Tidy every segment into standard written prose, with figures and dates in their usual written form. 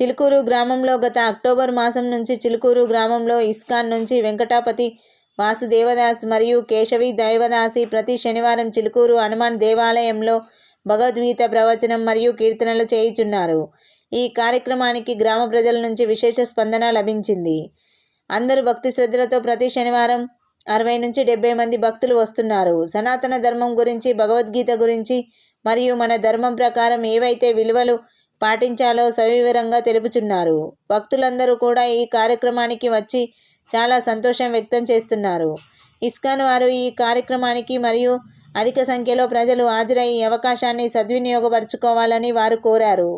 చిలుకూరు గ్రామంలో గత అక్టోబర్ మాసం నుంచి చిలుకూరు గ్రామంలో ఇస్కాన్ నుంచి వెంకటాపతి వాసుదేవదాస్ మరియు కేశవి దైవదాసి ప్రతి శనివారం చిలుకూరు హనుమాన్ దేవాలయంలో భగవద్గీత ప్రవచనం మరియు కీర్తనలు చేయుచున్నారు. ఈ కార్యక్రమానికి గ్రామ ప్రజల నుంచి విశేష స్పందన లభించింది. అందరూ భక్తి శ్రద్ధలతో ప్రతి శనివారం 60 నుంచి 70 మంది భక్తులు వస్తున్నారు. సనాతన ధర్మం గురించి, భగవద్గీత గురించి మరియు మన ధర్మం ప్రకారం ఏవైతే విలువలు పాటించాలో సవివరంగా తెలుపుచున్నారు. భక్తులందరూ కూడా ఈ కార్యక్రమానికి వచ్చి చాలా సంతోషం వ్యక్తం చేస్తున్నారు. ఇస్కాన్ వారు ఈ కార్యక్రమానికి మరియు అధిక సంఖ్యలో ప్రజలు హాజరై ఈ అవకాశాన్ని సద్వినియోగపరచుకోవాలని వారు కోరారు.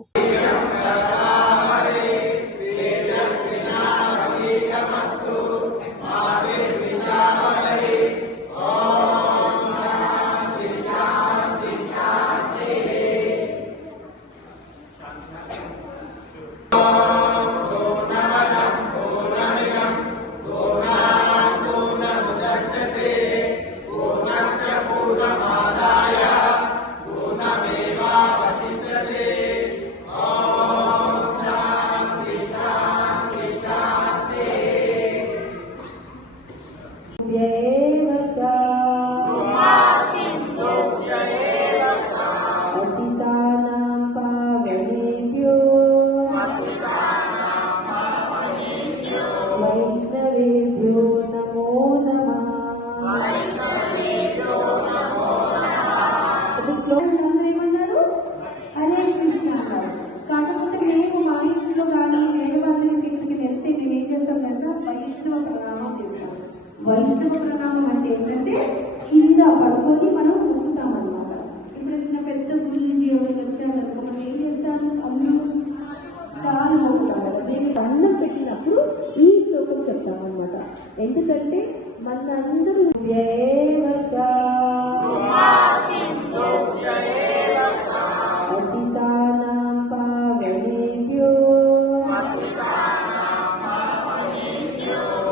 కాకపోతే మేము మా ఇంట్లో కానీ వేరే వాళ్ళ ఇంటికి వెళ్తే మేము ఏం చేస్తాం కదా, వైష్ణవ ప్రణామం చేస్తాం. వైష్ణవ ప్రణామం అంటే ఏంటంటే కింద పడుకొని మనం మొక్కుతాం అన్నమాట. ఇప్పుడు చిన్న పెద్ద గురించి ఎవరికి వచ్చారనుకో మనం ఏం చేస్తాము, అందరూ కాలు మొక్కుతాం కదా. మేము అన్నం పెట్టినప్పుడు ఈ శ్లోకం చెప్తామన్నమాట. ఎందుకంటే మన అందరూ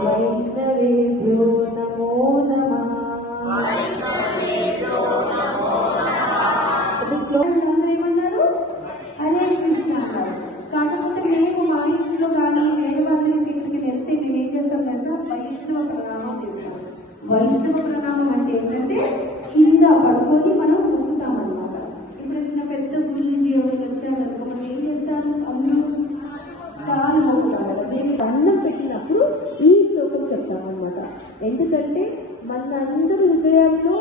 వైష్ణవేభ్యో నమో నమః. అందరూ ఏమన్నారు, హరే కృష్ణ అన్నారు. కాకపోతే మేము మా ఇంట్లో కానీ వేరే వాళ్ళ ఇంటికి వెళ్తే మేము ఏం చేస్తాం కదా, వైష్ణవ ప్రణామం చేస్తాం. వైష్ణవ ప్రణామం అంటే ఏంటంటే కింద పడుకొని మనం మొక్కుతాం అన్నమాట. ఇప్పుడు చిన్న పెద్ద గురించి ఎవరికి వచ్చారనుకో మనం ఏం చేస్తాము, అందరూ కాలు మొక్కుతాం కదా. మేము అన్నం పెట్టినప్పుడు ఈ శ్లోకం చెప్తామన్నమాట. ఎందుకంటే మన అందరూ హృదయాల్లో